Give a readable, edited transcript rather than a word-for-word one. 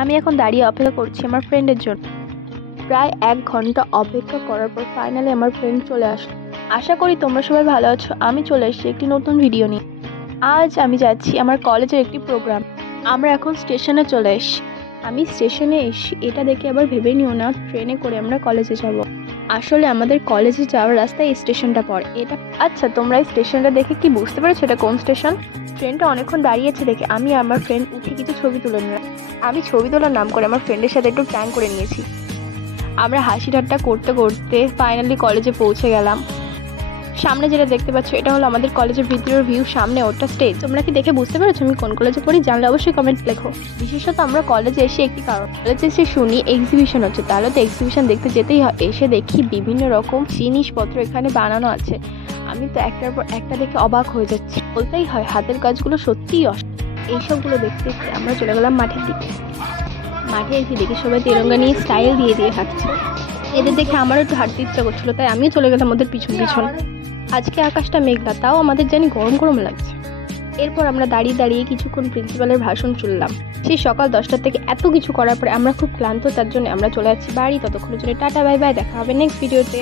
আমি এখন দাঁড়িয়ে অপেক্ষা করছি আমার ফ্রেন্ডের জন্য। প্রায় ১ ঘন্টা অপেক্ষা করার পর ফাইনালি আমার ফ্রেন্ড চলে আসলো। আশা করি তোমরা সবাই ভালো আছো। আমি চলে এসেছি একটি নতুন ভিডিও নিয়ে। আজ আমি যাচ্ছি আমার কলেজের একটি প্রোগ্রাম। আমরা এখন স্টেশনে চলে এসেছি। আমি স্টেশনে এসে এটা দেখে আবার ভেবে নিও না ট্রেনে করে আমরা কলেজে যাব। আসলে আমাদের কলেজে যাওয়ার রাস্তায় এই স্টেশনটা পড়ে। এটা আচ্ছা, তোমরা এই স্টেশনটা দেখে কি বুঝতে পেরেছো এটা কোন স্টেশন? ট্রেনটা অনেকক্ষণ দাঁড়িয়েছে দেখে আমি আমার ফ্রেন্ড উঠে কিছু ছবি তুলে নিলাম। আমি ছবি তোলার নাম করে আমার ফ্রেন্ডের সাথে একটু প্ল্যান করে নিয়েছি। আমরা হাসি ঠাট্টা করতে করতে ফাইনালি কলেজে পৌঁছে গেলাম। সামনে যেটা দেখতে পাচ্ছ এটা হলো আমাদের কলেজের ভিতরের ভিউ, সামনে ওটা স্টেজ। তোমরা কি দেখে বুঝতে পেরেছো আমি কোন কলেজে পড়ি? জানলে অবশ্যই কমেন্ট লেখো। বিশেষত আমরা কলেজে এসে একটি কারণ, কলেজে এসে শুনি এক্সিবিশন হচ্ছে, তাহলে তো এক্সিবিশন দেখতে যেতেই হয়। এসে দেখি বিভিন্ন রকম জিনিসপত্র এখানে বানানো আছে। আমি তো একটার পর একটা দেখে অবাক হয়ে যাচ্ছি। বলতেই হয় হাতের কাজগুলো সত্যিই এইসবগুলো দেখতে দেখতে আমরা চলে গেলাম মাঠের দিকে। মাঠে এসে দেখি সবাই তেরঙ্গা নিয়ে স্টাইল দিয়ে দিয়ে হাঁটছে। এদের দেখে আমারও একটু হাঁটতে ইচ্ছা করছিল, তাই আমিও চলে গেলাম ওদের পিছন পিছন। আজকে আকাশটা মেঘলা, তাও আমাদের জানি গরম গরম লাগছে। এরপর আমরা দাঁড়িয়ে দাঁড়িয়ে কিছুক্ষণ প্রিন্সিপালের ভাষণ শুনলাম। সেই সকাল 10টা থেকে এত কিছু করার পরে আমরা খুব ক্লান্ত, তার জন্য আমরা চলে যাচ্ছি বাড়ি। ততক্ষণের জন্য টাটা, বাই বাই, দেখা হবে নেক্সট ভিডিওতে।